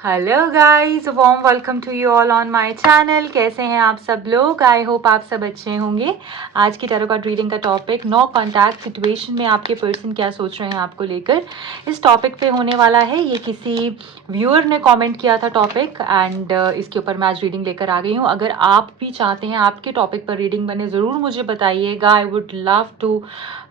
Hello guys, warm welcome to you all on my channel. कैसे हैं आप सब लोग? आई होप आप सब अच्छे होंगे। आज की टैरो कार्ड रीडिंग का टॉपिक नो कॉन्टैक्ट सिचुएशन में आपके पर्सन क्या सोच रहे हैं आपको लेकर, इस टॉपिक पे होने वाला है। ये किसी व्यूअर ने कमेंट किया था टॉपिक एंड इसके ऊपर मैं आज रीडिंग लेकर आ गई हूँ। अगर आप भी चाहते हैं आपके टॉपिक पर रीडिंग बने, ज़रूर मुझे बताइएगा। I would love to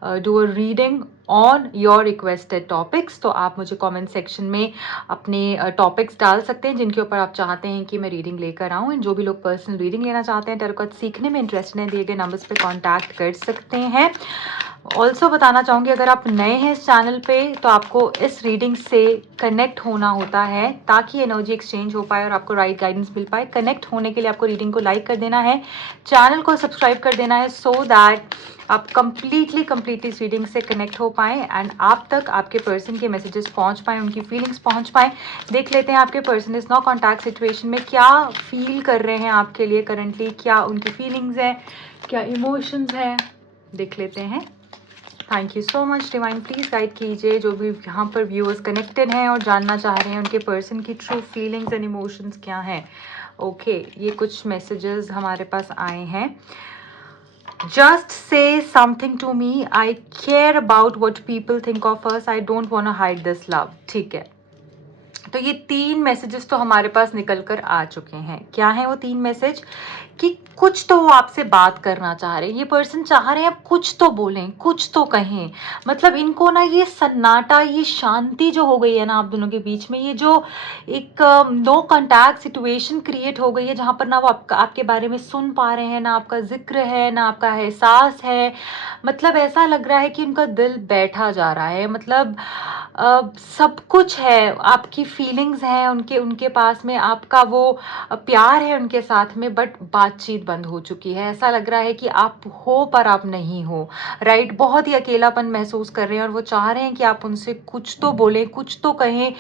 do a reading on your requested topics. तो आप मुझे कमेंट सेक्शन में अपने टॉपिक्स डाल सकते हैं जिनके ऊपर आप चाहते हैं कि मैं रीडिंग लेकर आऊँ। जो भी लोग पर्सनल रीडिंग लेना चाहते हैं, टैरो कार्ड सीखने में इंटरेस्टेड हैं, दिए गए नंबर्स पे कांटेक्ट कर सकते हैं। ऑल्सो बताना चाहूँगी, अगर आप नए हैं इस चैनल पे तो आपको इस रीडिंग से कनेक्ट होना होता है ताकि एनर्जी एक्सचेंज हो पाए और आपको राइट गाइडेंस मिल पाए। कनेक्ट होने के लिए आपको रीडिंग को लाइक कर देना है, चैनल को सब्सक्राइब कर देना है, सो दैट आप कंप्लीटली इस रीडिंग से कनेक्ट हो पाएँ एंड आप तक आपके पर्सन के मैसेजेस पहुंच पाएँ, उनकी फीलिंग्स पहुंच पाएँ। देख लेते हैं आपके पर्सन इस नो कॉन्टैक्ट सिचुएशन में क्या फील कर रहे हैं आपके लिए करंटली, क्या उनकी फीलिंग्स हैं, क्या इमोशंस हैं, देख लेते हैं। Thank you so much divine, please guide कीजिए जो भी यहाँ पर व्यूअर्स कनेक्टेड हैं और जानना चाह रहे हैं उनके पर्सन की ट्रू फीलिंग्स एंड इमोशंस क्या हैं। ओके, ये कुछ मैसेजेस हमारे पास आए हैं। Just say something to me. I care about what people think of us. I don't want to hide this love. ठीक है, तो ये 3 मैसेजेस तो हमारे पास निकल कर आ चुके हैं। क्या है वो 3 मैसेज? कि कुछ तो वो आपसे बात करना चाह रहे हैं, ये पर्सन चाह रहे हैं आप कुछ तो बोलें, कुछ तो कहें। मतलब इनको ना ये सन्नाटा, ये शांति जो हो गई है ना आप दोनों के बीच में, ये जो एक नो कॉन्टैक्ट सिचुएशन क्रिएट हो गई है जहाँ पर ना वो आपके बारे में सुन पा रहे हैं, ना आपका जिक्र है, ना आपका एहसास है। मतलब ऐसा लग रहा है कि उनका दिल बैठा जा रहा है। मतलब सब कुछ है, आपकी फीलिंग्स हैं उनके उनके पास में, आपका वो प्यार है उनके साथ में, बट बातचीत बंद हो चुकी है। ऐसा लग रहा है कि आप हो पर आप नहीं हो, राइट? बहुत ही अकेलापन महसूस कर रहे हैं और वो चाह रहे हैं कि आप उनसे कुछ तो बोलें, कुछ तो कहें,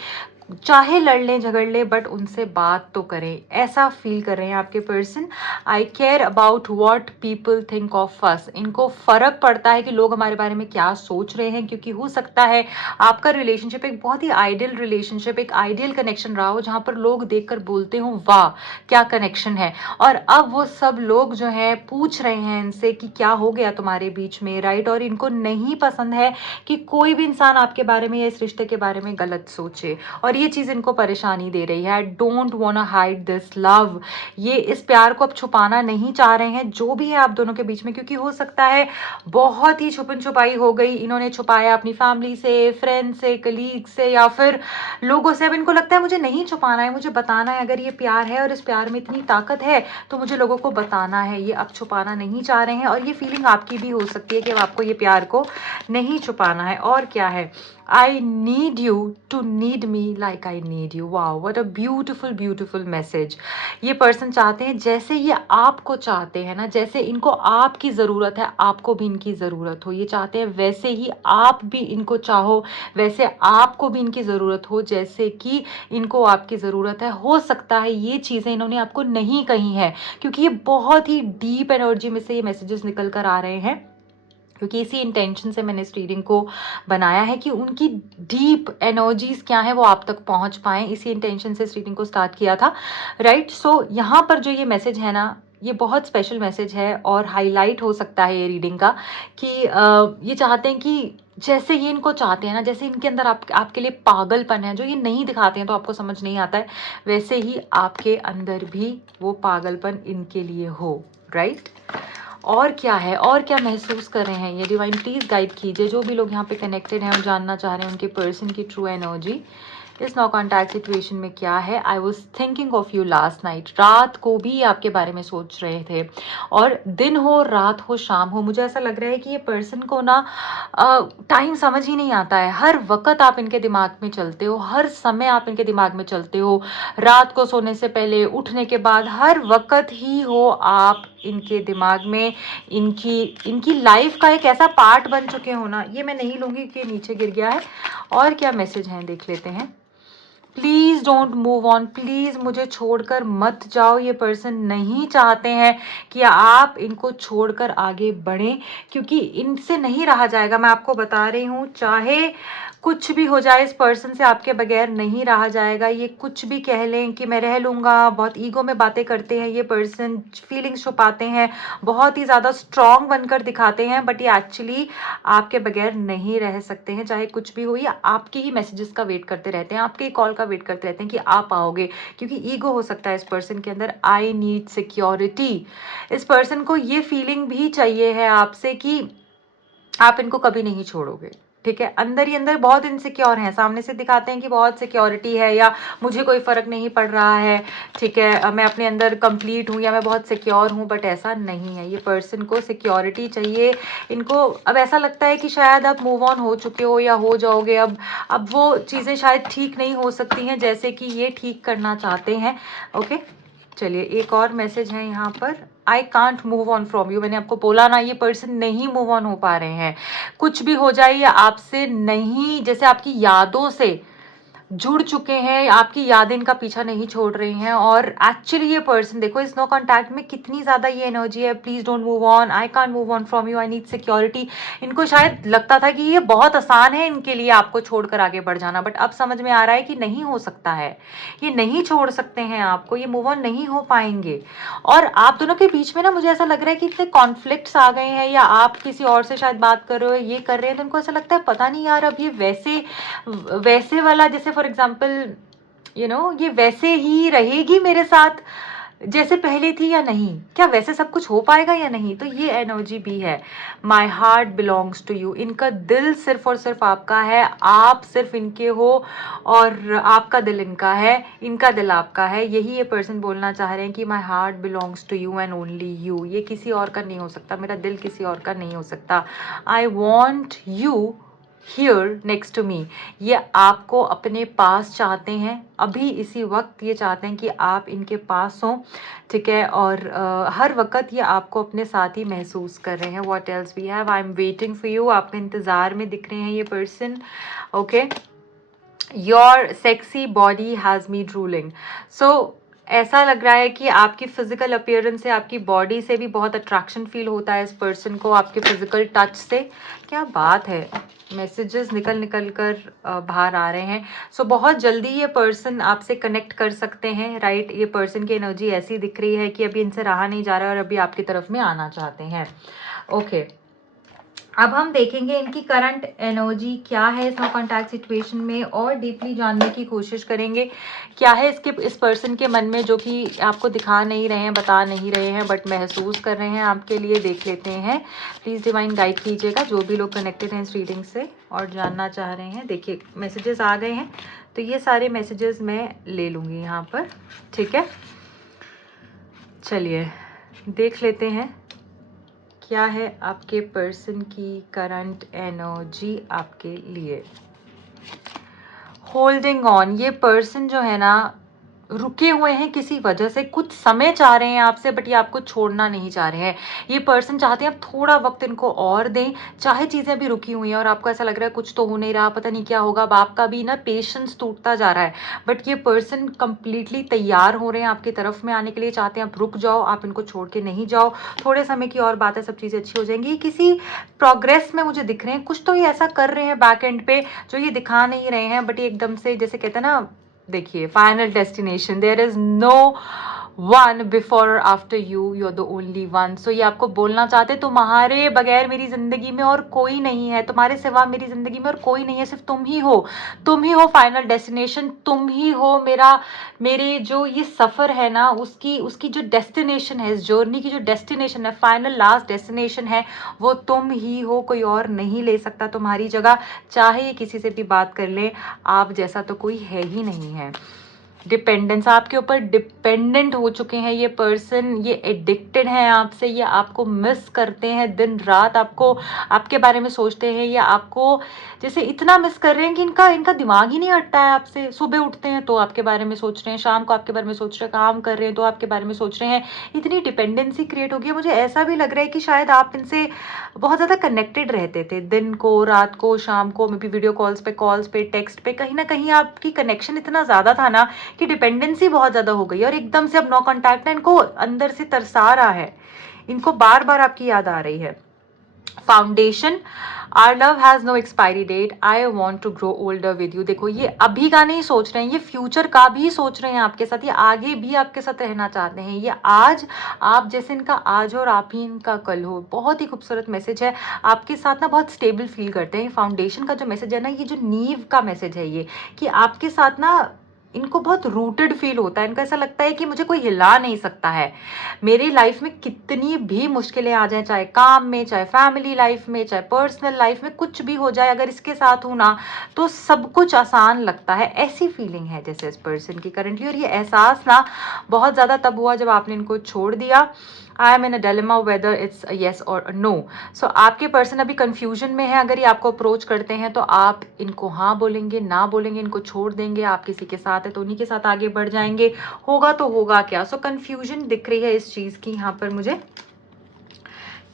चाहे लड़ लें झगड़ लें, बट उनसे बात तो करें। ऐसा फील कर रहे हैं आपके person. I care about what people think of us. इनको फर्क पड़ता है कि लोग हमारे बारे में क्या सोच रहे हैं, क्योंकि हो सकता है आपका रिलेशनशिप एक बहुत ही आइडियल रिलेशनशिप, एक आइडियल कनेक्शन रहा हो जहाँ पर लोग देखकर बोलते हो वाह क्या कनेक्शन है। और अब वो सब लोग जो है पूछ रहे हैं इनसे कि क्या हो गया तुम्हारे बीच में, राइट? और इनको नहीं पसंद है कि कोई भी इंसान आपके बारे में या इस रिश्ते के बारे में गलत सोचे, और ये चीज़ इनको परेशानी दे रही है। I don't want hide this love. ये इस प्यार को अब छुपाना नहीं चाह रहे हैं जो भी है आप दोनों के बीच में, क्योंकि हो सकता है बहुत ही छुपन छुपाई हो गई, इन्होंने छुपाया अपनी फैमिली से, फ्रेंड से, कलीग से या फिर लोगों से। अब इनको लगता है मुझे नहीं छुपाना है, मुझे बताना है। अगर ये प्यार है और इस प्यार में इतनी ताकत है तो मुझे लोगों को बताना है। ये अब छुपाना नहीं चाह रहे हैं और ये फीलिंग आपकी भी हो सकती है कि अब आपको ये प्यार को नहीं छुपाना है। और क्या है? I need you to need me like I need you. Wow, what a beautiful message. ये पर्सन चाहते हैं जैसे ये आपको चाहते हैं ना, जैसे इनको आपकी ज़रूरत है, आपको भी इनकी ज़रूरत हो। ये चाहते हैं वैसे ही आप भी इनको चाहो, वैसे आपको भी इनकी ज़रूरत हो जैसे कि इनको आपकी ज़रूरत है। हो सकता है ये चीज़ें इन्होंने आपको नहीं कही हैं, क्योंकि ये बहुत ही डीप एनर्जी में से ये मैसेजेस निकल कर आ रहे हैं, क्योंकि इसी इंटेंशन से मैंने इस रीडिंग को बनाया है कि उनकी डीप एनर्जीज क्या है वो आप तक पहुंच पाएँ। इसी इंटेंशन से इस रीडिंग को स्टार्ट किया था, राइट? सो यहाँ पर जो ये मैसेज है ना, ये बहुत स्पेशल मैसेज है और हाईलाइट हो सकता है ये रीडिंग का कि ये चाहते हैं कि जैसे ये इनको चाहते हैं ना, जैसे इनके अंदर आपके लिए पागलपन है जो ये नहीं दिखाते हैं तो आपको समझ नहीं आता है, वैसे ही आपके अंदर भी वो पागलपन इनके लिए हो, राइट? और क्या है, और क्या महसूस कर रहे हैं ये? डिवाइन प्लीज़ गाइड कीजिए जो भी लोग यहाँ पे कनेक्टेड हैं और जानना चाह रहे हैं उनके पर्सन की ट्रू एनर्जी इस नो कॉन्टैक्ट सिचुएशन में क्या है। I was thinking of you last night. रात को भी आपके बारे में सोच रहे थे, और दिन हो, रात हो, शाम हो, मुझे ऐसा लग रहा है कि ये पर्सन को ना टाइम समझ ही नहीं आता है। हर वक्त आप इनके दिमाग में चलते हो, हर समय आप इनके दिमाग में चलते हो, रात को सोने से पहले, उठने के बाद, हर वक्त ही हो आप इनके दिमाग में। इनकी लाइफ का एक ऐसा पार्ट बन चुके हो ना, ये मैं नहीं लूँगी कि नीचे गिर गया है। और क्या मैसेज हैं देख लेते हैं। Please don't move on, please मुझे छोड़कर मत जाओ। ये पर्सन नहीं चाहते हैं कि आप इनको छोड़कर आगे बढ़ें, क्योंकि इनसे नहीं रहा जाएगा। मैं आपको बता रही हूँ, चाहे कुछ भी हो जाए, इस पर्सन से आपके बगैर नहीं रहा जाएगा। ये कुछ भी कह लें कि मैं रह लूँगा, बहुत ईगो में बातें करते हैं ये पर्सन, फीलिंग्स छुपाते हैं, बहुत ही ज़्यादा स्ट्रॉन्ग बनकर दिखाते हैं, बट ये एक्चुअली आपके बगैर नहीं रह सकते हैं। चाहे कुछ भी हो, ये आपके ही मैसेजेस का वेट करते रहते हैं, आपके ही कॉल का वेट करते रहते हैं कि आप आओगे, क्योंकि ईगो हो सकता है इस पर्सन के अंदर। I need security. इस पर्सन को ये फीलिंग भी चाहिए है आपसे कि आप इनको कभी नहीं छोड़ोगे, ठीक है। अंदर ही अंदर बहुत इनसिक्योर हैं, सामने से दिखाते हैं कि बहुत सिक्योरिटी है या मुझे कोई फर्क नहीं पड़ रहा है, ठीक है, मैं अपने अंदर कंप्लीट हूँ या मैं बहुत सिक्योर हूँ, बट ऐसा नहीं है। ये पर्सन को सिक्योरिटी चाहिए। इनको अब ऐसा लगता है कि शायद आप मूव ऑन हो चुके हो या हो जाओगे, अब वो चीज़ें शायद ठीक नहीं हो सकती हैं जैसे कि ये ठीक करना चाहते हैं। ओके, चलिए एक और मैसेज है यहाँ पर। I can't move on from you. मैंने आपको बोला ना, ये पर्सन नहीं मूव ऑन हो पा रहे हैं। कुछ भी हो जाए, या आपसे नहीं, जैसे आपकी यादों से जुड़ चुके हैं, आपकी यादें इनका पीछा नहीं छोड़ रही हैं। और एक्चुअली ये पर्सन देखो, इस नो कॉन्टैक्ट में कितनी ज़्यादा ये एनर्जी है। Please don't move on, I can't move on from you, I need security. इनको शायद लगता था कि ये बहुत आसान है इनके लिए आपको छोड़कर आगे बढ़ जाना, बट अब समझ में आ रहा है कि नहीं हो सकता है। ये नहीं छोड़ सकते हैं आपको, ये मूव ऑन नहीं हो पाएंगे। और आप दोनों के बीच में ना, मुझे ऐसा लग रहा है कि इतने कॉन्फ्लिक्ट्स आ गए हैं, या आप किसी और से शायद बात कर रहे हो, ये कर रहे हैं, तो उनको ऐसा लगता है पता नहीं यार, अब ये वैसे वैसे वाला, जैसे फॉर एग्जाम्पल ये वैसे ही रहेगी मेरे साथ जैसे पहले थी या नहीं, क्या वैसे सब कुछ हो पाएगा या नहीं। तो ये एनर्जी भी है। My heart belongs to you. इनका दिल सिर्फ और सिर्फ आपका है, आप सिर्फ इनके हो, और आपका दिल इनका है, इनका दिल आपका है। यही ये पर्सन बोलना चाह रहे हैं कि my heart belongs to you and only you. ये किसी और का नहीं हो सकता, मेरा दिल किसी और का नहीं हो सकता। I want you here next to me. ये आपको अपने पास चाहते हैं, अभी इसी वक्त ये चाहते हैं कि आप इनके पास हों, ठीक है। और हर वक्त ये आपको अपने साथ ही महसूस कर रहे हैं। What else we have, I am waiting for you. आपके इंतज़ार में दिख रहे हैं ये person. Okay, your sexy body has me drooling. So ऐसा लग रहा है कि आपकी फिजिकल अपीयरेंस से, आपकी बॉडी से भी बहुत अट्रैक्शन फील होता है इस पर्सन को, आपके फिजिकल टच से। क्या बात है, मैसेजेस निकल निकल कर बाहर आ रहे हैं। सो बहुत जल्दी ये पर्सन आपसे कनेक्ट कर सकते हैं, राइट। ये पर्सन की एनर्जी ऐसी दिख रही है कि अभी इनसे रहा नहीं जा रहा है और अभी आपकी तरफ में आना चाहते हैं। ओके, अब हम देखेंगे इनकी करंट एनर्जी क्या है इस नो कॉन्टैक्ट सिचुएशन में, और डीपली जानने की कोशिश करेंगे क्या है इस पर्सन के मन में, जो कि आपको दिखा नहीं रहे हैं, बता नहीं रहे हैं, बट महसूस कर रहे हैं आपके लिए। देख लेते हैं। प्लीज़ डिवाइन गाइड कीजिएगा जो भी लोग कनेक्टेड हैं इस रीडिंग से और जानना चाह रहे हैं। देखिए मैसेजेस आ गए हैं, तो ये सारे मैसेजेस मैं ले लूँगी यहाँ पर, ठीक है। चलिए देख लेते हैं क्या है आपके पर्सन की करंट एनर्जी आपके लिए। Holding on. ये पर्सन जो है ना, रुके हुए हैं किसी वजह से, कुछ समय चाह रहे हैं आपसे, बट ये आपको छोड़ना नहीं चाह रहे हैं। ये पर्सन चाहते हैं आप थोड़ा वक्त इनको और दें, चाहे चीज़ें अभी रुकी हुई हैं और आपको ऐसा लग रहा है कुछ तो हो नहीं रहा, पता नहीं क्या होगा। अब आपका भी ना पेशेंस टूटता जा रहा है, बट ये पर्सन कंप्लीटली तैयार हो रहे हैं आपकी तरफ में आने के लिए, चाहते हैं आप रुक जाओ, आप इनको छोड़ के नहीं जाओ, थोड़े समय की और बात है, सब चीज़ें अच्छी हो जाएंगी। किसी प्रोग्रेस में मुझे दिख रहे हैं, कुछ तो ये ऐसा कर रहे हैं बैक एंड पे जो ये दिखा नहीं रहे हैं, बट ये एकदम से, जैसे कहते हैं ना, देखिए final destination, there is no one before after you, you are the only one. So ये आपको बोलना चाहते, तुम्हारे बगैर मेरी जिंदगी में और कोई नहीं है, तुम्हारे सिवा मेरी जिंदगी में और कोई नहीं है, सिर्फ तुम ही हो, तुम ही हो फाइनल डेस्टिनेशन, तुम ही हो मेरे जो ये सफर है ना, उसकी जो डेस्टिनेशन है, इस जर्नी की जो डेस्टिनेशन है, फाइनल लास्ट डेस्टिनेशन है, वो तुम ही हो, कोई और नहीं ले सकता तुम्हारी जगह। चाहे ये किसी से भी बात कर ले, आप जैसा तो कोई है ही नहीं है। डिपेंडेंस, आपके ऊपर डिपेंडेंट हो चुके हैं ये पर्सन, ये एडिक्टेड हैं आपसे, ये आपको मिस करते हैं, दिन रात आपके बारे में सोचते हैं, या आपको जैसे इतना मिस कर रहे हैं कि इनका दिमाग ही नहीं हटता है आपसे। सुबह उठते हैं तो आपके बारे में सोच रहे हैं, शाम को आपके बारे में सोच रहे हैं, काम कर रहे हैं तो आपके बारे में सोच रहे हैं। इतनी डिपेंडेंसी क्रिएट हो गई है। मुझे ऐसा भी लग रहा है कि शायद आप इनसे बहुत ज़्यादा कनेक्टेड रहते थे, दिन को, रात को, शाम को, मे बी वीडियो कॉल्स पे, टेक्स्ट पे, कहीं ना कहीं आपकी कनेक्शन इतना ज़्यादा था ना कि डिपेंडेंसी बहुत ज़्यादा हो गई, और एकदम से अब नो कॉन्टैक्ट ना इनको अंदर से तरसा रहा है, इनको बार बार आपकी याद आ रही है। Foundation, our love has no expiry date, I want to grow older with you. देखो ये अभी का नहीं सोच रहे हैं, ये फ्यूचर का भी सोच रहे हैं आपके साथ, ये आगे भी आपके साथ रहना चाहते हैं। ये आज आप जैसे इनका आज और आप ही इनका कल हो। बहुत ही खूबसूरत मैसेज है, आपके साथ ना बहुत स्टेबल फील करते हैं। फाउंडेशन का जो मैसेज है ना, ये जो नींव का मैसेज है, ये कि आपके साथ ना इनको बहुत रूटेड फील होता है। इनको ऐसा लगता है कि मुझे कोई हिला नहीं सकता है। मेरी लाइफ में कितनी भी मुश्किलें आ जाएं, चाहे काम में, चाहे फैमिली लाइफ में, चाहे पर्सनल लाइफ में, कुछ भी हो जाए, अगर इसके साथ हूं ना तो सब कुछ आसान लगता है। ऐसी फीलिंग है जैसे इस पर्सन की करंटली। और ये एहसास ना बहुत ज़्यादा तब हुआ जब आपने इनको छोड़ दिया। I am in a dilemma whether it's yes और नो। सो आपके पर्सन अभी कंफ्यूजन में है। अगर ये आपको अप्रोच करते हैं तो आप इनको हाँ बोलेंगे, ना बोलेंगे, इनको छोड़ देंगे, आप किसी के साथ है तो उन्हीं के साथ आगे बढ़ जाएंगे, होगा तो होगा क्या। सो कंफ्यूजन दिख रही है इस चीज़ की यहाँ पर मुझे।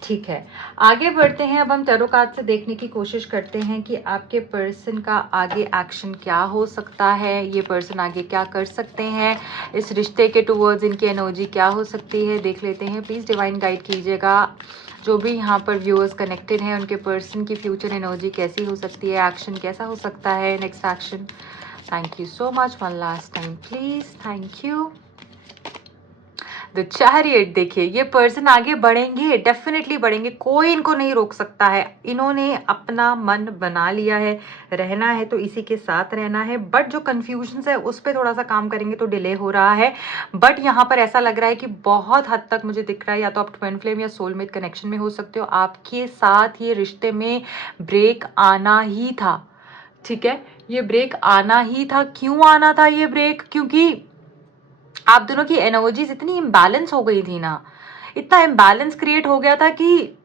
ठीक है, आगे बढ़ते हैं। अब हम टैरो कार्ड से देखने की कोशिश करते हैं कि आपके पर्सन का आगे एक्शन क्या हो सकता है, ये पर्सन आगे क्या कर सकते हैं, इस रिश्ते के टूवर्ड्स इनकी एनर्जी क्या हो सकती है, देख लेते हैं। प्लीज़ डिवाइन गाइड कीजिएगा। जो भी यहाँ पर व्यूअर्स कनेक्टेड हैं उनके पर्सन की फ्यूचर एनर्जी कैसी हो सकती है, एक्शन कैसा हो सकता है, next action. Thank you so much. One last time please, thank you. The chariot, देखिए ये पर्सन आगे बढ़ेंगे, डेफिनेटली बढ़ेंगे, कोई इनको नहीं रोक सकता है। इन्होंने अपना मन बना लिया है, रहना है तो इसी के साथ रहना है। बट जो कंफ्यूजन है उस पर थोड़ा सा काम करेंगे तो डिले हो रहा है। बट यहाँ पर ऐसा लग रहा है कि बहुत हद तक मुझे दिख रहा है, या तो आप ट्विन फ्लेम या सोलमेट कनेक्शन में हो सकते हो, आपके साथ ये रिश्ते में ब्रेक आना ही था। ठीक है, ये ब्रेक आना ही था। क्यों आना था ये ब्रेक? क्योंकि आप दोनों की एनर्जीज इतनी इम्बैलेंस हो गई थी ना, इतना इम्बैलेंस क्रिएट हो गया था कि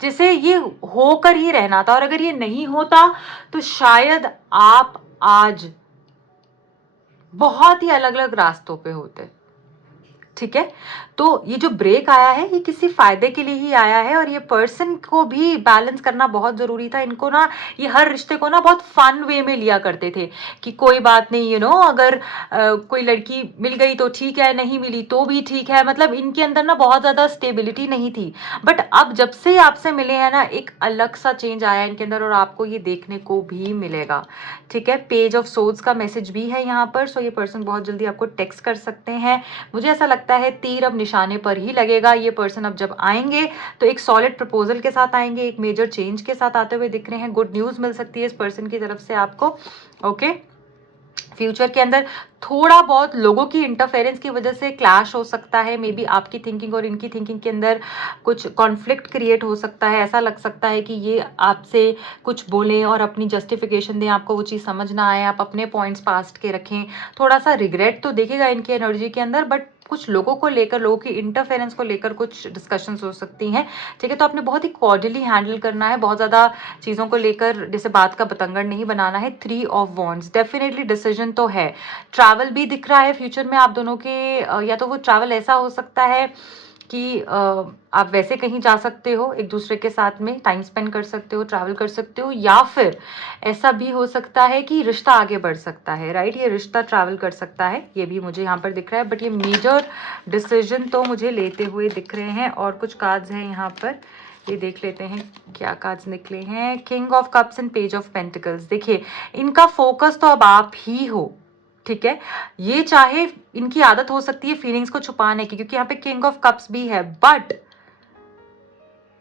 जैसे ये होकर ही रहना था। और अगर ये नहीं होता तो शायद आप आज बहुत ही अलग अलग रास्तों पे होते। ठीक है, तो ये जो ब्रेक आया है ये किसी फायदे के लिए ही आया है। और ये पर्सन को भी बैलेंस करना बहुत जरूरी था। इनको ना ये हर रिश्ते को ना बहुत फन वे में लिया करते थे कि कोई बात नहीं, अगर कोई लड़की मिल गई तो ठीक है, नहीं मिली तो भी ठीक है। मतलब इनके अंदर ना बहुत ज्यादा स्टेबिलिटी नहीं थी। बट अब जब से आपसे मिले हैं ना, एक अलग सा चेंज आया है इनके अंदर, और आपको ये देखने को भी मिलेगा। ठीक है, पेज ऑफ सोर्ड्स का मैसेज भी है यहाँ पर। सो ये पर्सन बहुत जल्दी आपको टेक्स्ट कर सकते हैं। मुझे ऐसा लगता है तीर अब निशाने पर ही लगेगा। ये पर्सन अब जब आएंगे तो एक सॉलिड प्रपोजल के साथ आएंगे, एक मेजर चेंज के साथ आते हुए दिख रहे हैं। गुड न्यूज मिल सकती है इस पर्सन की तरफ से आपको। ओके, फ्यूचर के अंदर थोड़ा बहुत लोगों की इंटरफेरेंस की वजह से क्लैश हो सकता है। मे बी आपकी थिंकिंग और इनकी थिंकिंग के अंदर कुछ कॉन्फ्लिक्ट क्रिएट हो सकता है। ऐसा लग सकता है कि ये आपसे कुछ बोलें और अपनी जस्टिफिकेशन दें, आपको वो चीज़ समझ ना आए, आप अपने पॉइंट्स पास्ट के रखें। थोड़ा सा रिग्रेट तो देखेगा इनकी एनर्जी के अंदर, बट कुछ लोगों को लेकर, लोगों की इंटरफेरेंस को लेकर कुछ डिस्कशंस हो सकती हैं। ठीक है, तो आपने बहुत ही कॉर्डियली हैंडल करना है, बहुत ज़्यादा चीज़ों को लेकर जैसे बात का बतंगड़ नहीं बनाना है। 3 ऑफ वॉन्ड्स, डेफिनेटली डिसीजन तो है। ट्रैवल भी दिख रहा है फ्यूचर में आप दोनों के, या तो वो ट्रैवल ऐसा हो सकता है कि आप वैसे कहीं जा सकते हो, एक दूसरे के साथ में टाइम स्पेंड कर सकते हो, ट्रैवल कर सकते हो, या फिर ऐसा भी हो सकता है कि रिश्ता आगे बढ़ सकता है। राइट, ये रिश्ता ट्रैवल कर सकता है, ये भी मुझे यहाँ पर दिख रहा है। बट ये मेजर डिसीजन तो मुझे लेते हुए दिख रहे हैं। और कुछ कार्ड्स हैं यहाँ पर, ये देख लेते हैं क्या कार्ड्स निकले हैं। King of cups and page of pentacles. देखिए इनका फोकस तो अब आप ही हो। ठीक है, ये चाहे इनकी आदत हो सकती है फीलिंग्स को छुपाने की, क्योंकि यहाँ पे किंग ऑफ कप्स भी है, बट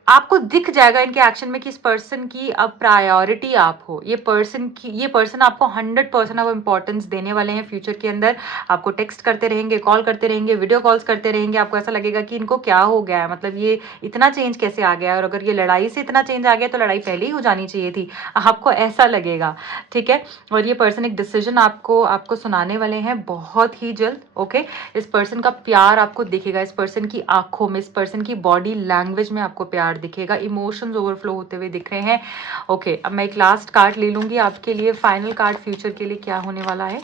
आपको दिख जाएगा इनके एक्शन में कि इस पर्सन की अब प्रायोरिटी आप हो। ये पर्सन आपको 100% अब इंपॉर्टेंस देने वाले हैं फ्यूचर के अंदर। आपको टेक्स्ट करते रहेंगे, कॉल करते रहेंगे, वीडियो कॉल्स करते रहेंगे। आपको ऐसा लगेगा कि इनको क्या हो गया है, मतलब ये इतना चेंज कैसे आ गया है। और अगर ये लड़ाई से इतना चेंज आ गया तो लड़ाई पहले ही हो जानी चाहिए थी, आपको ऐसा लगेगा। ठीक है, और ये पर्सन एक डिसीजन आपको सुनाने वाले हैं बहुत ही जल्द। ओके, इस पर्सन का प्यार आपको दिखेगा, इस पर्सन की आंखों में, इस पर्सन की बॉडी लैंग्वेज में आपको प्यार दिखेगा, इमोशंस ओवरफ्लो होते हुए दिख रहे हैं। ओके, अब मैं एक लास्ट कार्ड ले लूंगी आपके लिए, फाइनल कार्ड फ्यूचर के लिए क्या होने वाला है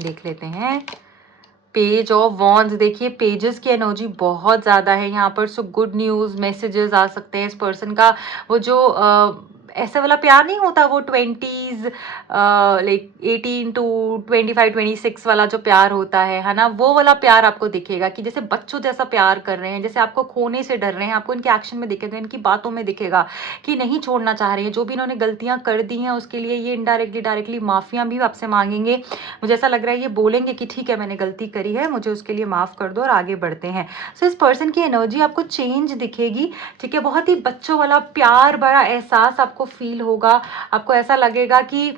देख लेते हैं। पेज ऑफ वॉन्ड्स, देखिए पेजेस की एनर्जी बहुत ज़्यादा है यहाँ पर। सो गुड न्यूज़ मैसेजेस आ सकते हैं इस पर्सन का। वो जो ऐसा वाला प्यार नहीं होता, वो 20s लाइक 18 टू 25 26 वाला जो प्यार होता है ना, वो वाला प्यार आपको दिखेगा कि जैसे बच्चों जैसा प्यार कर रहे हैं, जैसे आपको खोने से डर रहे हैं। आपको इनके एक्शन में दिखेगा, इनकी बातों में दिखेगा कि नहीं छोड़ना चाह रहे हैं। जो भी इन्होंने गलतियां कर दी हैं उसके लिए ये इनडायरेक्टली डायरेक्टली माफिया भी आपसे मांगेंगे। मुझे ऐसा लग रहा है ये बोलेंगे कि ठीक है मैंने गलती करी है, मुझे उसके लिए माफ कर दो और आगे बढ़ते हैं। सो इस पर्सन की एनर्जी आपको चेंज दिखेगी, ठीक है। बहुत ही बच्चों वाला प्यार बड़ा एहसास आपको फील होगा। आपको ऐसा लगेगा कि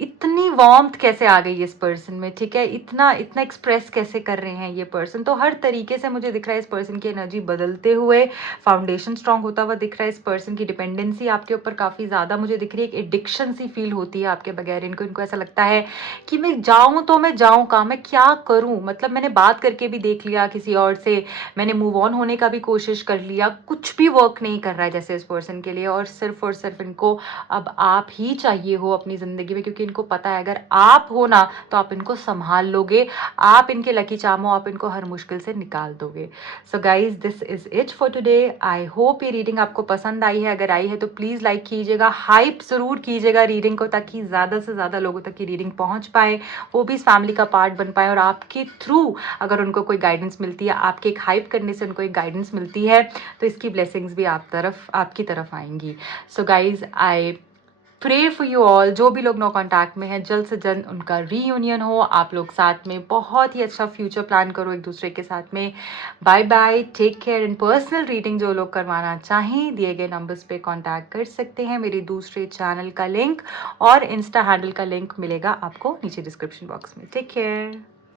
इतनी वार्मथ कैसे आ गई इस पर्सन में, ठीक है। इतना इतना एक्सप्रेस कैसे कर रहे हैं ये पर्सन। तो हर तरीके से मुझे दिख रहा है इस पर्सन की एनर्जी बदलते हुए, फाउंडेशन स्ट्रांग होता हुआ दिख रहा है। इस पर्सन की डिपेंडेंसी आपके ऊपर काफ़ी ज़्यादा मुझे दिख रही है। एक एडिक्शन सी फील होती है आपके बगैर इनको ऐसा लगता है कि मैं जाऊँ तो मैं जाऊँ कहाँ, मैं क्या करूँ। मतलब मैंने बात करके भी देख लिया किसी और से, मैंने मूव ऑन होने का भी कोशिश कर लिया, कुछ भी वर्क नहीं कर रहा है जैसे इस पर्सन के लिए। और सिर्फ इनको अब आप ही चाहिए हो अपनी ज़िंदगी में, क्योंकि इनको पता है अगर आप हो ना तो आप इनको संभाल लोगे, आप इनके लकी चार्म हो, आप इनको हर मुश्किल से निकाल दोगे। So guys this is it for today. I hope ये रीडिंग आपको पसंद आई है। अगर आई है तो प्लीज़ लाइक कीजिएगा, हाइप ज़रूर कीजिएगा रीडिंग को, ताकि ज़्यादा से ज़्यादा लोगों तक की रीडिंग पहुँच पाए, वो भी इस फैमिली का पार्ट बन पाए। और आपके थ्रू अगर उनको कोई गाइडेंस मिलती है, आपके एक हाइप करने से उनको एक गाइडेंस मिलती है, तो इसकी ब्लेसिंग्स भी आपकी तरफ आएंगी। So guys I pray for you all, जो भी लोग नो कॉन्टैक्ट में हैं जल्द से जल्द उनका रीयूनियन हो, आप लोग साथ में बहुत ही अच्छा फ्यूचर प्लान करो एक दूसरे के साथ में। Bye bye, take care. In personal reading जो लोग करवाना चाहें दिए गए नंबर्स पे कांटेक्ट कर सकते हैं। मेरे दूसरे चैनल का लिंक और इंस्टा हैंडल का लिंक मिलेगा आपको नीचे डिस्क्रिप्शन बॉक्स में। Take care.